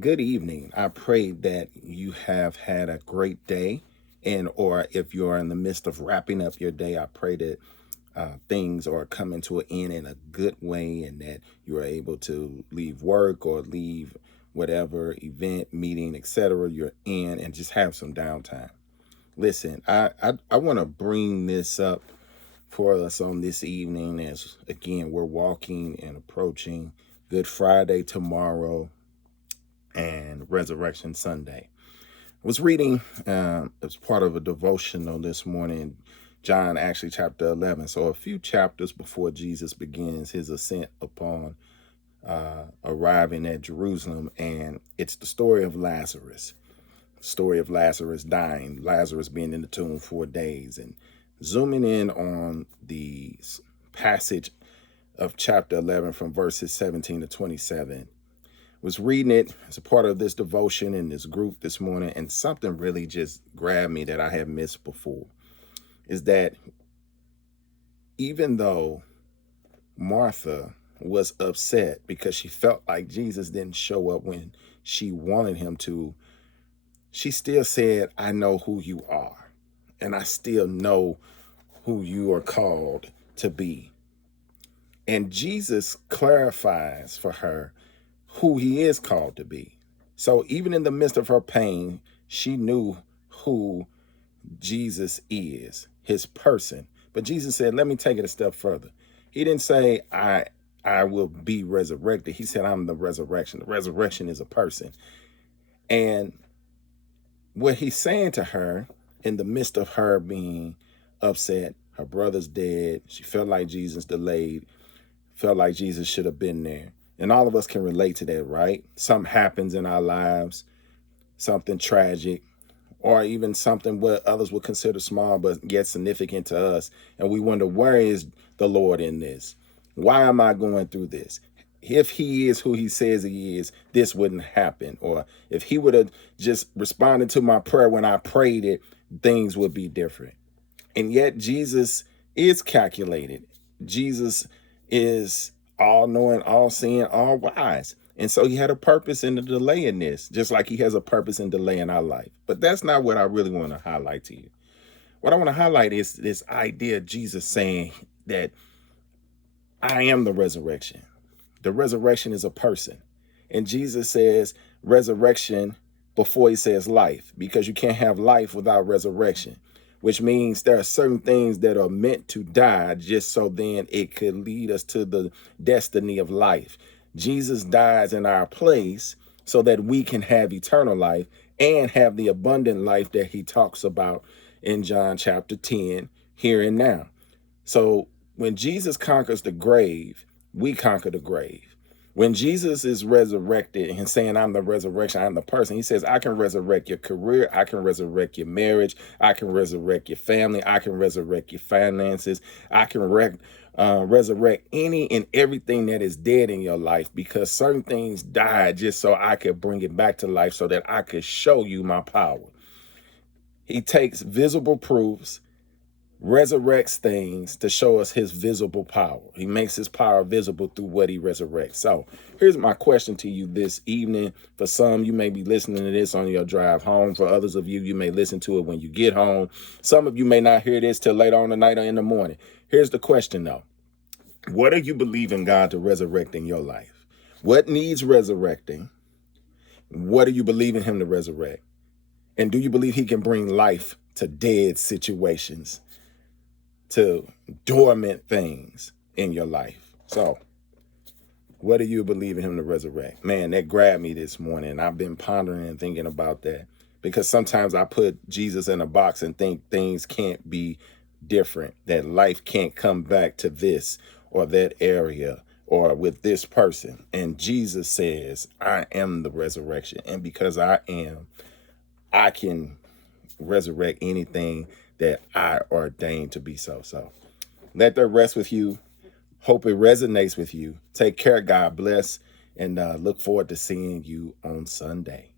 Good evening. I pray that you have had a great day, and or if you're in the midst of wrapping up your day, I pray that things are coming to an end in a good way, and that you are able to leave work or leave whatever event, meeting, etc. you're in, and just have some downtime. Listen, I want to bring this up for us on this evening, as again we're walking and approaching Good Friday tomorrow and Resurrection Sunday. I was reading as part of a devotional this morning, John actually chapter 11. So a few chapters before Jesus begins his ascent upon arriving at Jerusalem. And it's the story of Lazarus, story of Lazarus dying, Lazarus being in the tomb 4 days. And zooming in on the passage of chapter 11 from verses 17 to 27, was reading it as a part of this devotion in this group this morning, and something really just grabbed me that I had missed before. Is that even though Martha was upset because she felt like Jesus didn't show up when she wanted him to, she still said, I know who you are, and I still know who you are called to be. And Jesus clarifies for her who he is called to be. So even in the midst of her pain, she knew who Jesus is, his person. But Jesus said, let me take it a step further. He didn't say, I will be resurrected. He said, I'm the resurrection. The resurrection is a person. And what he's saying to her in the midst of her being upset, her brother's dead, she felt like Jesus delayed, felt like Jesus should have been there. And all of us can relate to that, right? Something happens in our lives, something tragic, or even something what others would consider small but yet significant to us. And we wonder, where is the Lord in this? Why am I going through this? If he is who he says he is, this wouldn't happen. Or if he would have just responded to my prayer when I prayed it, things would be different. And yet Jesus is calculated. Jesus is all knowing, all seeing, all wise. And so he had a purpose in the delay in this, just like he has a purpose in delay in our life. But that's not what I really want to highlight to you. What I want to highlight is this idea of Jesus saying that I am the resurrection. The resurrection is a person. And Jesus says resurrection before he says life, because you can't have life without resurrection, which means there are certain things that are meant to die just so then it could lead us to the destiny of life. Jesus dies in our place so that we can have eternal life and have the abundant life that he talks about in John chapter 10, here and now. So when Jesus conquers the grave, we conquer the grave. When Jesus is resurrected and saying, I'm the resurrection, I'm the person, he says, I can resurrect your career, I can resurrect your marriage, I can resurrect your family, I can resurrect your finances, I can resurrect any and everything that is dead in your life, because certain things died just so I could bring it back to life so that I could show you my power. He takes visible proofs, resurrects things to show us his visible power. He makes his power visible through what he resurrects. So here's my question to you this evening. For some, you may be listening to this on your drive home. For others of you, you may listen to it when you get home. Some of you may not hear this till later on tonight or in the morning. Here's the question though. What are you believing God to resurrect in your life? What needs resurrecting? What are you believing him to resurrect? And do you believe he can bring life to dead situations, to dormant things in your life? So what do you believe in him to resurrect? Man, that grabbed me this morning. I've been pondering and thinking about that, because sometimes I put Jesus in a box and think things can't be different, that life can't come back to this or that area or with this person. And Jesus says, I am the resurrection. And because I am, I can resurrect anything that I ordained to be so. So let that rest with you. Hope it resonates with you. Take care. God bless. And look forward to seeing you on Sunday.